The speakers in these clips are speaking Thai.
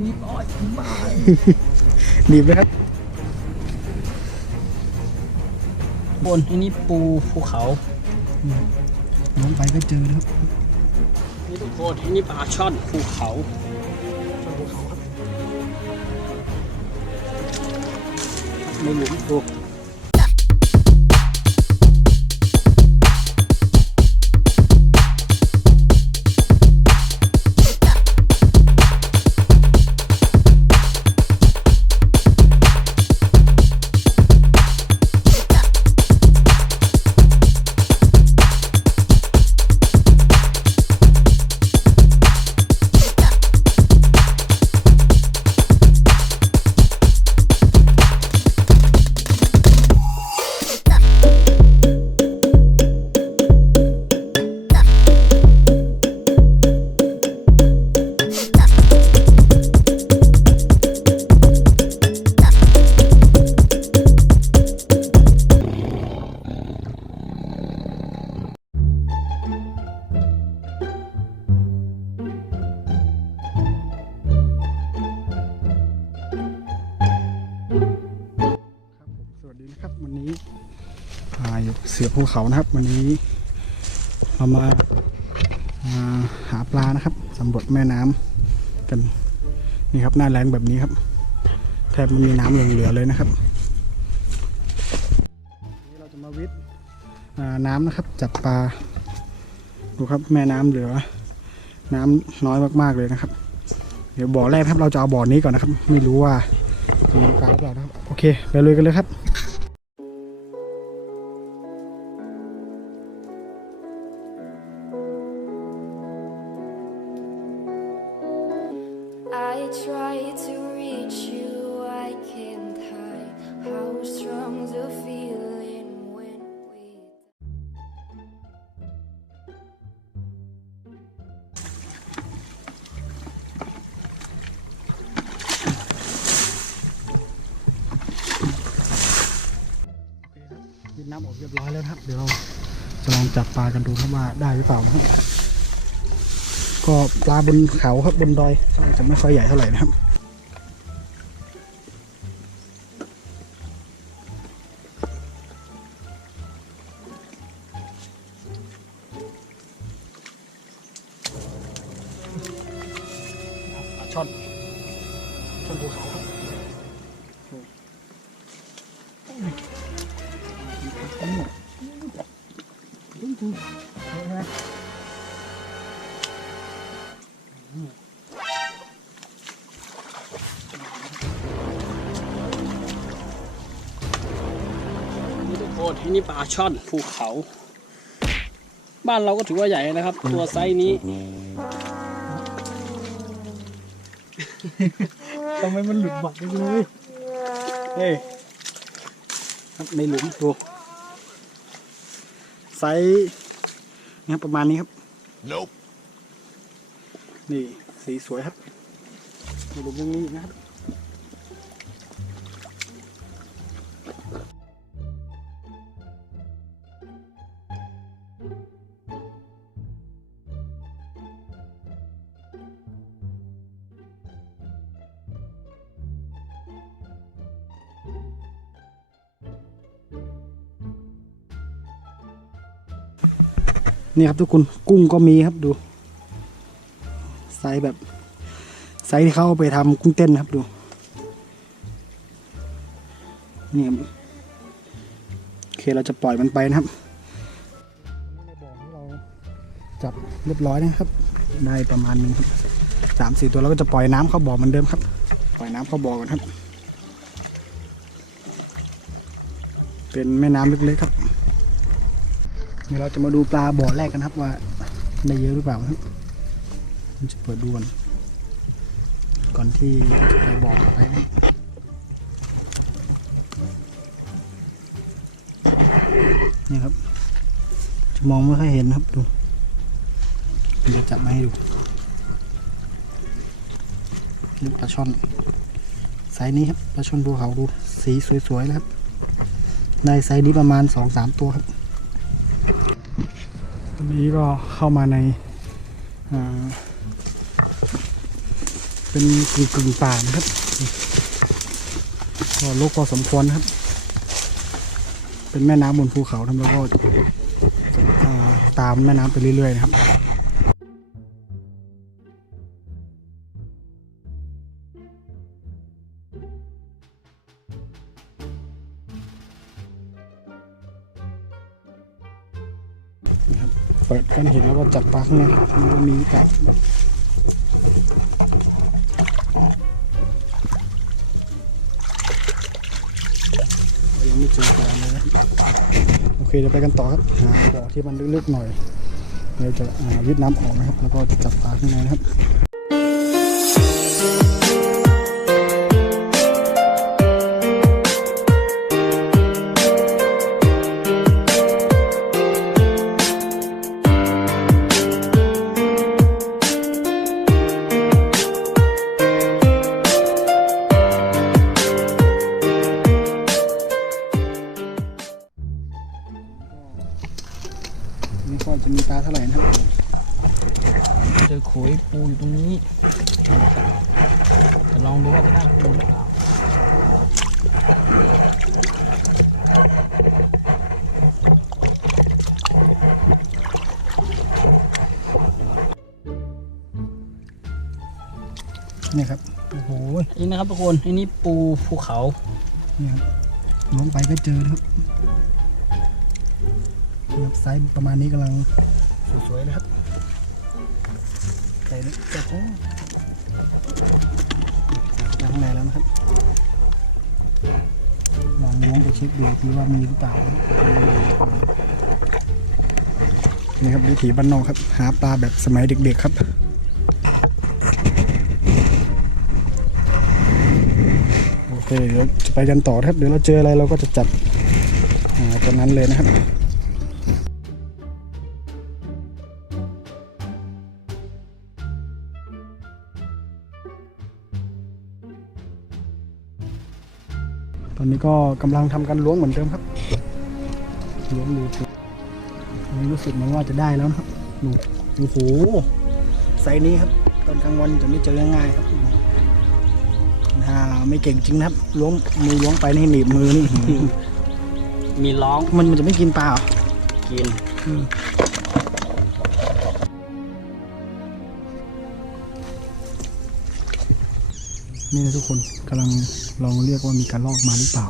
มีบอ้อยมาหนีบเลยครับบนอันนี้ปูภูเขาน้องไปก็เจอนะครับนี่ทุกคนอันนี้ปลาช่อนภูเขาในหลุมดูส เสือภูเขานะครับ วันนี้เรามาาหาปลานะครับสำรวจแม่น้ำกันนี่ครับหน้าแรงแบบนี้ครับ แทบไม่มีน้ำเหลือเลยนะครับนี้เราจะมาวิทย์น้ำนะครับ จับปลาดูครับแม่น้ำเหลือ น้ำน้อยมากๆเลยนะครับ เดี๋ยวบ่อแรกครับเราจะเอาบ่อนี้ก่อนนะครับ ไม่รู้ว่าจะมีปลาหรือเปล่านะครับโอเคไปเลยกันเลยครับ try to reach you, I can't hide how strong the feeling when we. ยินน้ำออกเรียบร้อยแล้วครับ เดี๋ยวเราจะลองจับปลากันดูครับว่าได้หรือเปล่านะครับ ก็ปลาบนเขาครับบนดอยจะไม่ค่อยใหญ่เท่าไหร่นะครับช่อนช่อนภูเขา นอันนี้ปลาช่อนภูเขา บ้านเราก็ถือว่าใหญ่นะครับ ตัวไซส์นี้ทำไมมันหลุดบักเลยเฮ้ยครับในหลุมดูไซส์นะครับประมาณนี้ครับ Nope. นี่สีสวยครับในหลุมยังมีอีกนะครับ นี่ครับทุกคนกุ้งก็มีครับดูไซส์แบบไซส์ที่เขาเอาไปทำกุ้งเต้นนะครับดูนี่ครับโอเคเราจะปล่อยมันไปนะครับในบ่อที่เราจับเรียบร้อยนะครับ ได้ประมาณหนึงครับสามสี่ตัวแล้วก็จะปล่อยน้ำเข้าบ่อเหมือนเดิมครับ ปล่อยน้ำเข้าบ่อก่อนครับ เป็นแม่น้ำเล็กๆครับ ดี๋ยวเราจะมาดูปลาบ่อแรกกันครับว่าได้เยอะหรือเปล่าครับผมจะเปิดดูก่อนก่อนที่ไปบ่อไปนะนี่ครับ จะมองไม่ค่อยเห็นครับดูเดี๋ยวจับมาให้ดูนี่ปลาช่อนไซส์นี้ครับปลาช่อนภูเขาดูสีสวยๆแล้วครับ ได้ไซส์นี้ประมาณสองสามตัวครับ อนนี้ก็เข้ามาในเป็นกึ่งกึ่งป่านะครับก็โลกพอสมควรนะครับ เป็นแม่น้ำบนภูเขาทำแล้วก็ตามแม่น้ำไปเรื่อยๆนะครับ ก้อนหินแล้วก็จับปลาข้างในมันก็มีกับเรายังไม่เจอปลาเลยนะโอเคเดี๋ยวไปกันต่อครับหาบ่อที่มันลึกๆหน่อยเราจะอ่าวิดน้ำออกนะครับ แล้วก็จะจับปลาข้างในนะครับ ลองดูว่าจะได้ปูหรือเปล่านี่ครับโอ้โหนี่นะครับทุกคนอันนี้ปูภูเขานี่ครับลงไปก็เจอครับครับไซส์ประมาณนี้กำลังสวยๆนะครับใส่จับโอ้ จับข้างในแล้วนะครับลองล้วงไปเช็คดูทีว่ามีหรือเปล่านี่ครับวิถีบ้านนอกครับ หาปลาแบบสมัยเด็กๆครับโอเคเดี๋ยวจะไปกันต่อครับเดี๋ยวเราเจออะไรเราก็จะจับอ่าตัวนั้นเลยนะครับ อนนี้ก็กำลังทำการล้วงเหมือนเดิมครับล้วงดูสิตอนนี้รู้สึกเหมือนว่าจะได้แล้วนะครับดูโอ้โหไซส์นี้ครับ ตอนกลางวันจะไม่เจอง่ายๆครับถ้าไม่เก่งจริงนะครับล้วงมือล้วงไปนี่หนีบมือนี่มีร้องมันมันจะไม่กินปลาเหรอกิน นี่นะทุกคนกำลังลองเรียกว่ามีการลอกมาหรือเปล่า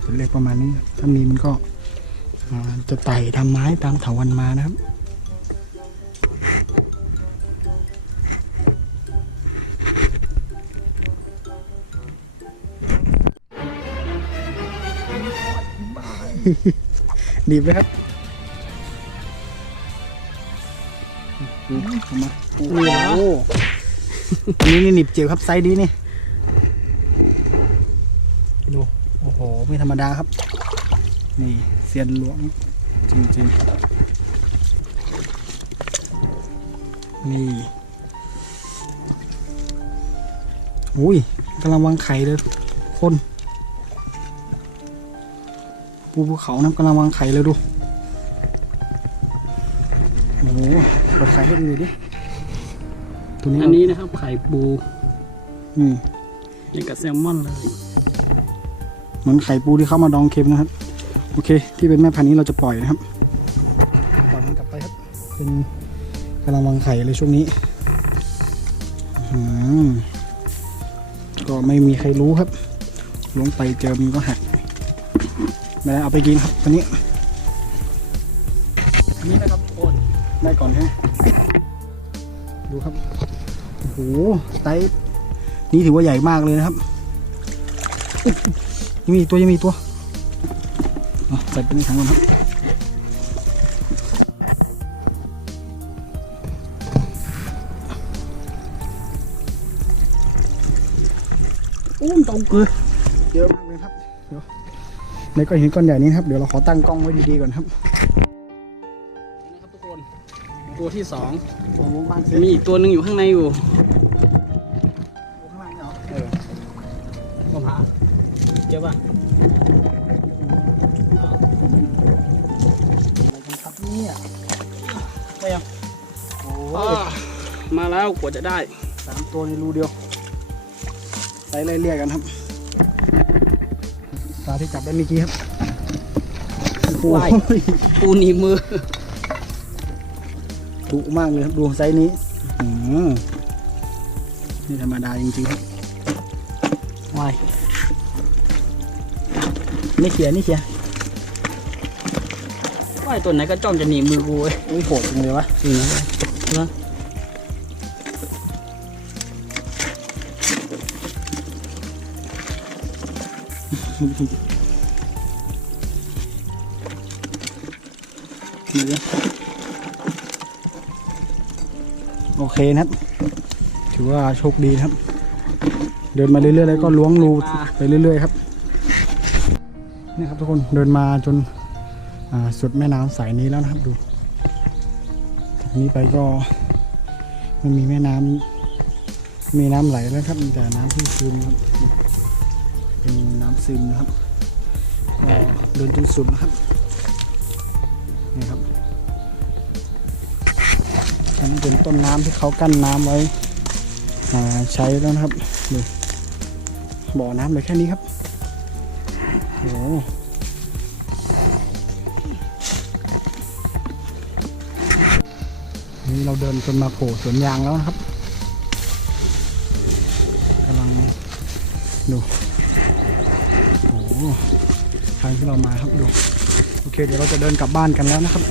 เราก็จะเรียกประมาณนี้ ถ้ามีมันก็จะไต่ทำไม้ตามเถาวันมานะครับดีบไหมครับดูเอามาโอ้โหอันนี้นี่หนีบเจียวครับไซส์นี้นี่ดู โอ้โห ไม่ธรรมดาครับ นี่เซียนหลวงจริงๆ นี่อุ้ยกำลังวางไข่เลยคนปูภูเขานะกำลังวางไข่เลยดู โอ้โหเปิดไข่ให้ดูหน่อยดิตัวนี้อันนี้นะครับไข่ปู อืมอย่างกับแซลมอนเลย เหมือนไข่ปูที่เข้ามาดองเค็มนะครับ โอเค ที่เป็นแม่พันธุ์นี้เราจะปล่อยนะครับ ปล่อยมันกลับไปครับ เป็นกำลังวางไข่เลยช่วงนี้ก็ไม่มีใครรู้ครับ ลงไปเจอมันก็หักไม่ได้เอาไปกินครับตัวนี้อันนี้นะครับทุกคนได้ก่อนฮะดูครับโอ้โหไซส์นี่ถือว่าใหญ่มากเลยนะครับ ยยังมีอีกตัวยังมีอีกตัวเอาใส่ไปในถังก่อนครับอู้มนตรงคือเยอะมากเลยครับเดี๋ยวในก้อนหินก้อนใหญ่นี้นะครับเดี๋ยวเราขอตั้งกล้องไว้ดีๆก่อนครับนะครับทุกคนตัวที่สองตรงลงบ้านเสร็จะจมีอีกตัวหนึ่งอยู่ข้างในอยู่ ผมหาเจอป่ะอะไรกันครับเนี่ยไปยังโอ้อ่ายมาแล้วกว่าจะได้สามตัวในรูเดียวไซส์ไล่เรียกกันครับปลาที่จับได้เมื่อกี้ครับโอ้โหว้ายปูหนีบมือดุมากเลยครับดูไซส์นี้อื้อหือนี่ธรรมดาจริงๆครับ วายนี่เขียนี่เขียว่ายตัวไหนก็จ้องจะหนีบมือกูเว้ยอุ้ยโหดจังเลยวะจริงนะนะนี่โอเคนะครับ ถือว่าโชคดีนะครับ เดินมาเรื่อยๆแล้วก็ล้วงรูไปเรื่อย ๆ ครับนี่ครับทุกคนเดินมาจนาสุดแม่น้ำสายนี้แล้วนะครับดูจากนี้ไปก็ไม่มีแม่น้ำมีน้ำไหลแล้วครับแต่น้ำที่ซึมครับเป็นน้ำซึมนะครับก็เดินจนสุดนะครับนี่ครับอันนี้เป็นต้นน้ำที่เขากั้นน้ำไว้ใช้แล้วนะครับดู บ่อน้ำเลยแค่นี้ครับโอ้โหนี่เราเดินจนมาโผล่สวนยางแล้วนะครับกำลังดูโอ้ทางที่เรามาครับดู โอเค เดี๋ยวเราจะเดินกลับบ้านกันแล้วนะครับ